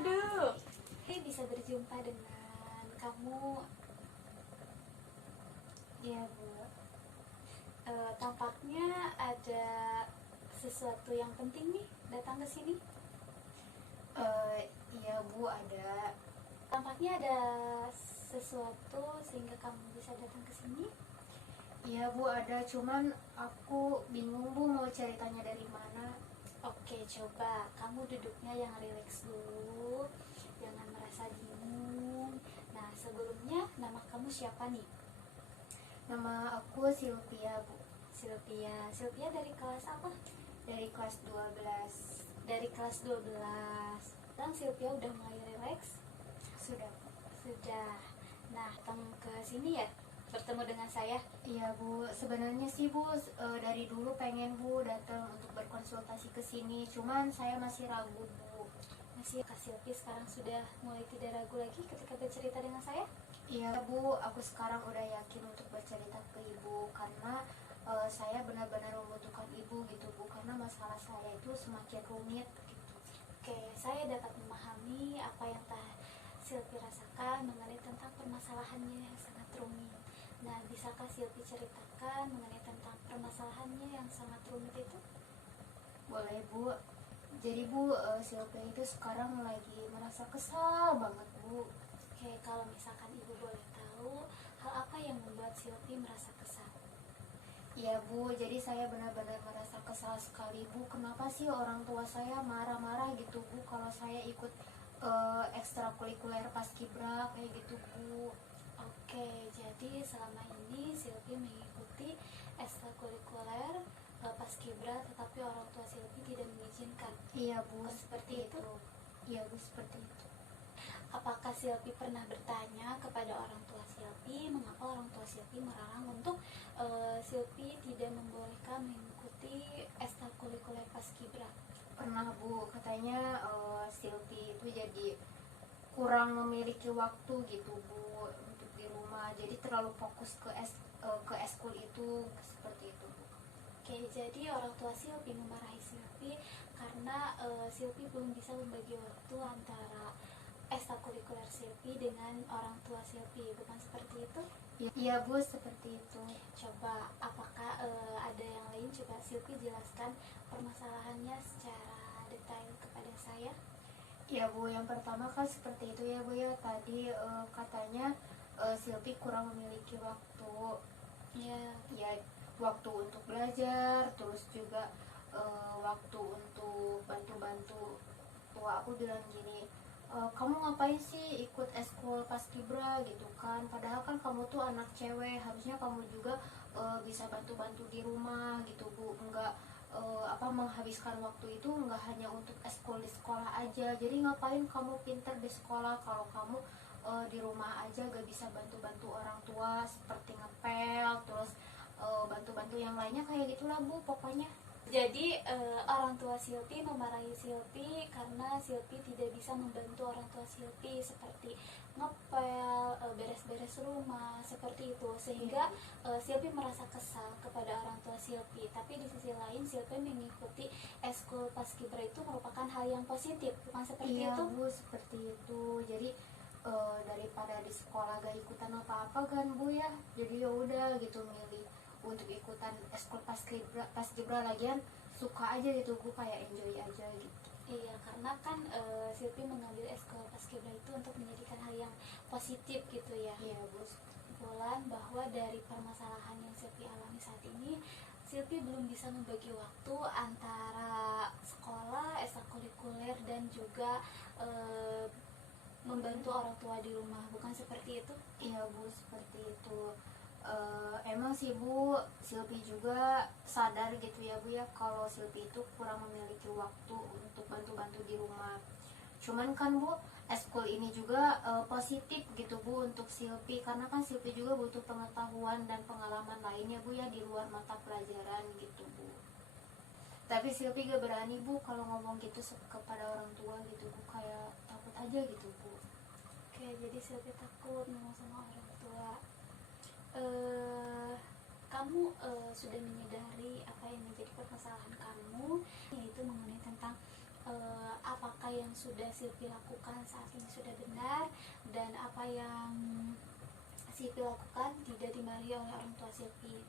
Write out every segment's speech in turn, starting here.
duduk. Bisa berjumpa dengan kamu. Ya Bu, tampaknya ada sesuatu yang penting nih datang ke sini. Iya Bu, ada. Tampaknya ada sesuatu sehingga kamu bisa datang ke sini. Iya Bu, ada, cuman aku bingung Bu mau ceritanya dari mana. Oke, coba kamu duduknya yang rileks dulu, jangan merasa bingung. Nah, sebelumnya nama kamu siapa nih? Nama aku Sylvia Bu, Sylvia dari kelas apa? dari kelas 12. Dari kelas 12. Sekarang Sylvia udah mulai rileks? Sudah. Sudah. Nah, datang ke sini ya, bertemu dengan saya. Iya Bu, sebenarnya sih Bu, dari dulu pengen Bu datang untuk berkonsultasi ke sini, cuman saya masih ragu Bu. Masih Kak Sylvia sekarang sudah mulai tidak ragu lagi ketika bercerita dengan saya? Iya Bu, aku sekarang udah yakin untuk bercerita ke Ibu karena saya benar-benar membutuhkan Ibu gitu Bu, karena masalah saya itu semakin rumit gitu. Oke, saya dapat memahami apa yang Sylvia rasakan mengenai tentang permasalahannya yang sangat rumit. Nah, bisakah Sylvia ceritakan mengenai tentang permasalahannya yang sangat rumit itu? Boleh Bu. Jadi Bu, Sylvia itu sekarang lagi merasa kesal banget Bu. Oke, kalau misalkan Ibu boleh tahu, hal apa yang membuat Sylvia merasa kesal? Iya Bu, jadi saya benar-benar merasa kesal sekali Bu. Kenapa sih orang tua saya marah-marah gitu Bu kalau saya ikut ekstrakurikuler paskibra kayak gitu Bu. Oke, jadi selama ini Sylvia mengikuti ekstrakurikuler paskibra, tetapi orang tua Sylvia tidak mengizinkan. Iya Bu, Seperti itu. Iya Bu, seperti itu. Apakah Sylvia pernah bertanya kepada orang tua Sylvia mengapa orang tua Sylvia melarang untuk Sylvia tidak membolehkan mengikuti ekstrakurikuler paskibra? Pernah Bu, katanya Sylvia itu jadi kurang memiliki waktu gitu Bu untuk di rumah. Jadi terlalu fokus ke eskul itu, seperti itu Bu. Oke, jadi orang tua Sylvia memarahi Sylvia karena Sylvia belum bisa membagi waktu antara ekstrakurikuler Sylvia dengan orang tua Sylvia, bukan seperti itu? Iya Bu, seperti itu. Coba, apakah ada yang lain? Coba Sylvia jelaskan permasalahannya secara detail kepada saya. Ya Bu, yang pertama kan seperti itu ya Bu ya. Tadi katanya Sylvia kurang memiliki waktu. Ya, waktu untuk belajar, terus juga waktu untuk bantu-bantu tua. Aku bilang gini, kamu ngapain sih ikut eskul paskibra gitu kan, padahal kan kamu tuh anak cewek, harusnya kamu juga bisa bantu-bantu di rumah gitu Bu, enggak menghabiskan waktu itu enggak hanya untuk eskul di sekolah aja. Jadi ngapain kamu pinter di sekolah kalau kamu di rumah aja gak bisa bantu-bantu orang tua seperti ngepel, terus bantu-bantu yang lainnya kayak gitulah Bu pokoknya. Jadi orang tua Sylvia memarahi Sylvia karena Sylvia tidak bisa membantu orang tua Sylvia seperti ngepel, beres-beres rumah, seperti itu. Sehingga Sylvia merasa kesal kepada orang tua Sylvia. Tapi di sisi lain Sylvia mengikuti eskul paskibra itu merupakan hal yang positif, bukan seperti Iya, itu? Bu, seperti itu. Jadi daripada di sekolah gak ikutan apa-apa kan Bu ya, jadi ya udah gitu milih untuk ikutan eskul paskibra lagian suka aja gitu Bu, kayak enjoy aja gitu. Iya, karena kan Sylvia mengambil eskul paskibra itu untuk menjadikan hal yang positif gitu ya. Iya Bu. Kesimpulan bahwa dari permasalahan yang Sylvia alami saat ini, Sylvia belum bisa membagi waktu antara sekolah, ekstrakurikuler dan juga membantu orang tua di rumah, bukan seperti itu? Iya Bu, seperti itu. Emang sih Bu, Sylvia juga sadar gitu ya Bu ya, kalau Sylvia itu kurang memiliki waktu untuk bantu-bantu di rumah. Cuman kan Bu, eskul ini juga positif gitu Bu untuk Sylvia, karena kan Sylvia juga butuh pengetahuan dan pengalaman lainnya Bu ya di luar mata pelajaran gitu Bu. Tapi Sylvia gak berani Bu kalau ngomong gitu kepada orang tua gitu Bu, kayak takut aja gitu Bu. Oke, jadi Sylvia takut ngomong sama orang tua. Kamu sudah menyadari apa yang menjadi permasalahan kamu, yaitu mengenai tentang apakah yang sudah Silvi lakukan saat ini sudah benar, dan apa yang Silvi lakukan tidak dimarahi oleh orang tua Silvi?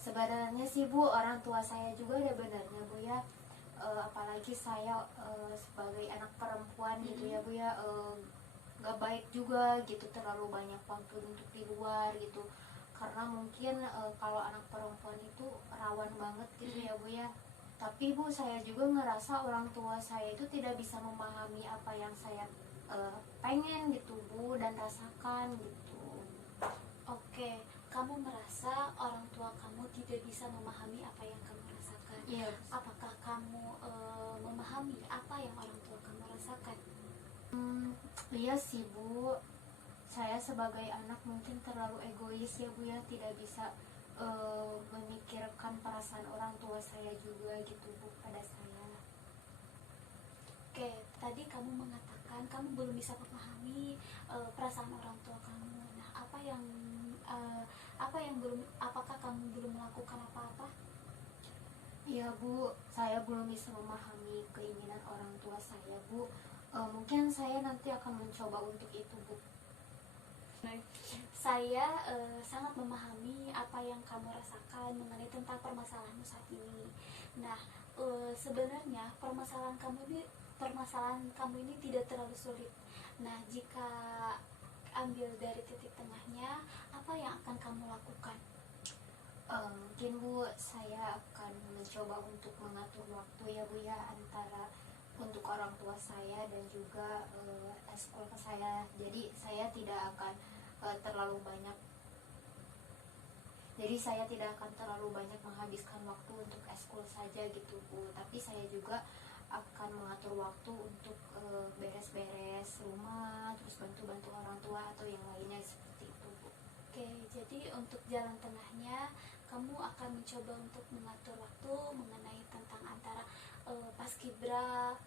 Sebenarnya sih Bu, orang tua saya juga ada benarnya Bu ya. Apalagi saya sebagai anak perempuan gitu ya Bu ya, gak baik juga gitu terlalu banyak waktu untuk di luar gitu, karena mungkin kalau anak perempuan itu rawan banget gitu ya Bu ya. Tapi Bu, saya juga ngerasa orang tua saya itu tidak bisa memahami apa yang saya pengen gitu Bu, dan rasakan gitu. Oke, kamu merasa orang tua kamu tidak bisa memahami apa yang kamu rasakan. Iya. Apakah kamu memahami apa yang orang tua kamu rasakan? Iya sih Bu, saya sebagai anak mungkin terlalu egois ya Bu ya, tidak bisa memikirkan perasaan orang tua saya juga gitu Bu pada saya. Oke, tadi kamu mengatakan kamu belum bisa memahami perasaan orang tua kamu. Nah, apakah kamu belum melakukan apa-apa? Iya Bu, saya belum bisa memahami keinginan orang tua saya Bu. Mungkin saya nanti akan mencoba untuk itu Bu. Saya sangat memahami apa yang kamu rasakan mengenai tentang permasalahanmu saat ini. Nah, sebenarnya permasalahan kamu ini tidak terlalu sulit. Nah, jika ambil dari titik tengahnya, apa yang akan kamu lakukan? Mungkin Bu, saya akan mencoba untuk mengatur waktu ya Bu ya, antara untuk orang tua saya dan juga ekskul saya. Jadi saya tidak akan terlalu banyak menghabiskan waktu untuk ekskul saja gitu Bu, tapi saya juga akan mengatur waktu untuk beres-beres rumah, terus bantu-bantu orang tua atau yang lainnya seperti itu Bu. Oke, jadi untuk jalan tengahnya kamu akan mencoba untuk mengatur waktu mengenai tentang antara paskibra,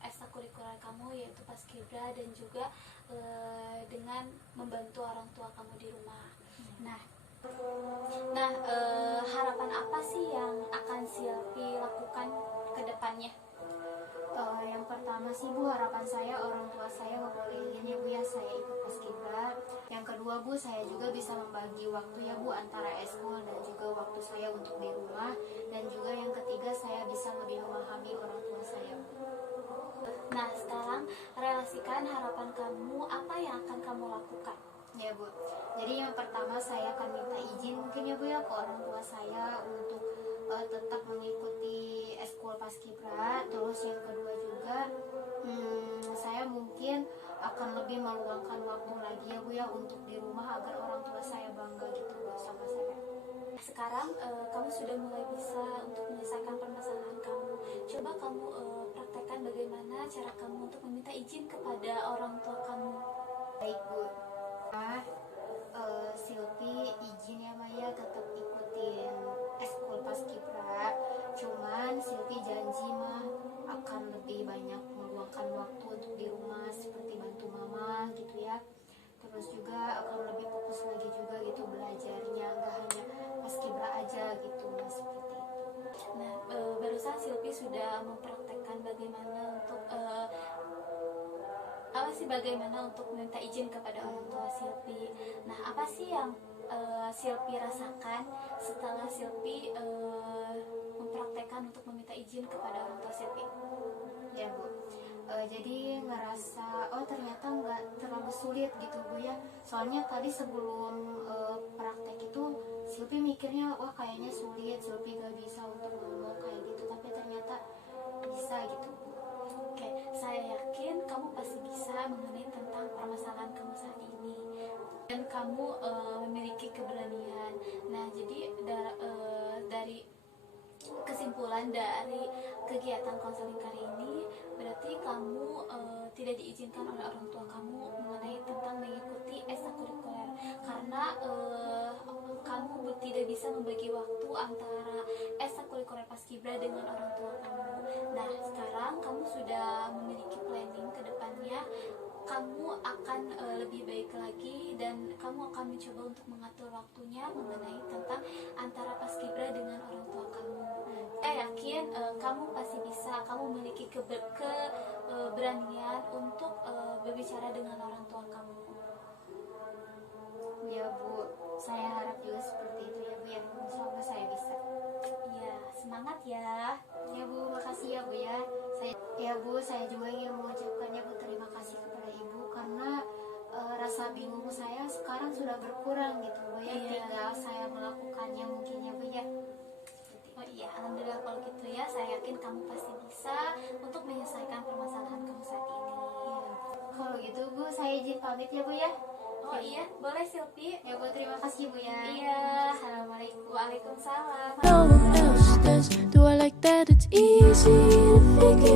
ekstrakurikuler kamu yaitu paskibra, dan juga dengan membantu orang tua kamu di rumah. Nah, harapan apa sih yang akan Silvi lakukan ke depannya? Yang pertama sih Bu, harapan saya orang tua saya ngebolehin ya Bu ya saya ikut paskibra. Yang kedua Bu, saya juga bisa membagi waktu ya Bu antara ekskul dan juga waktu saya untuk di rumah. Dan juga yang ketiga, saya bisa lebih memahami orang tua saya Bu. Nah, sekarang relasikan harapan kamu, apa yang akan kamu lakukan? Ya Bu, jadi yang pertama saya akan minta izin mungkin ya Bu ya ke orang tua saya untuk tetap mengikuti ekskul paskibra. Terus yang kedua juga saya mungkin akan lebih meluangkan waktu lagi ya Bu ya untuk di rumah agar orang tua saya bangga gitu Bu sama saya. Sekarang kamu sudah mulai bisa untuk menyelesaikan permasalahan kamu. Coba kamu praktekkan bagaimana cara kamu untuk meminta izin kepada orang tua kamu. Baik Bu. Silvi izin ya Maya tetap ikutin ekskul paskibra. Cuman Silvi janji mah akan lebih banyak meluangkan waktu untuk di rumah seperti bantu mama gitu ya. Terus juga akan lebih fokus lagi juga gitu belajarnya, nggak hanya paskibra aja gitu Mas, seperti itu. Nah, barusan Silvi sudah mempraktekkan bagaimana untuk minta izin kepada orang tua Silvi. Nah, apa sih yang Silvi rasakan setelah Silvi mempraktekkan untuk meminta izin kepada orang tua Silvi? Ya Bu, jadi ngerasa ternyata nggak terlalu sulit gitu Bu ya. Soalnya tadi sebelum praktek itu Silvi mikirnya wah kayaknya sulit, Silvi gak bisa untuk ngomong kayak gitu, tapi ternyata bisa gitu Bu. Oke, saya yakin kamu pasti bisa mengenai tentang permasalahan kamu saat ini, dan kamu memiliki keberanian. Nah, jadi dari kesimpulan dari kegiatan konseling kali ini, berarti kamu tidak diizinkan oleh orang tua kamu mengenai tentang mengikuti ekstrakurikuler karena kamu tidak bisa membagi waktu antara ekstrakurikuler paskibra dengan orang tua kamu. Nah, sekarang kamu sudah memiliki planning ke depannya, kamu akan lebih baik lagi dan kamu akan mencoba untuk mengatur waktunya mengenai tentang antara paskibra dengan orang tua kamu. Saya yakin yakin kamu pasti bisa, kamu memiliki keberanian untuk berbicara dengan orang tua kamu. Ya Bu, saya harap juga seperti itu ya Bu ya. Insyaallah saya bisa. Ya, semangat ya. Ya Bu, makasih ya Bu ya. Saya juga ingin mengucapkan ya Bu terima kasih kepada Ibu karena rasa bingung saya sekarang sudah berkurang gitu Bu ya. Iya. Tinggal saya melakukannya mungkin ya Bu ya. Oh iya, alhamdulillah kalau gitu ya. Saya yakin kamu pasti bisa untuk menyelesaikan permasalahan kamu saat ini. Kalau gitu Bu, saya izin pamit ya Bu ya. Oh iya, boleh Silvi. Ya Bu, terima kasih Bu ya. Iya. Assalamualaikum. Waalaikumsalam. No one else does. Do I like that? It's easy to figure.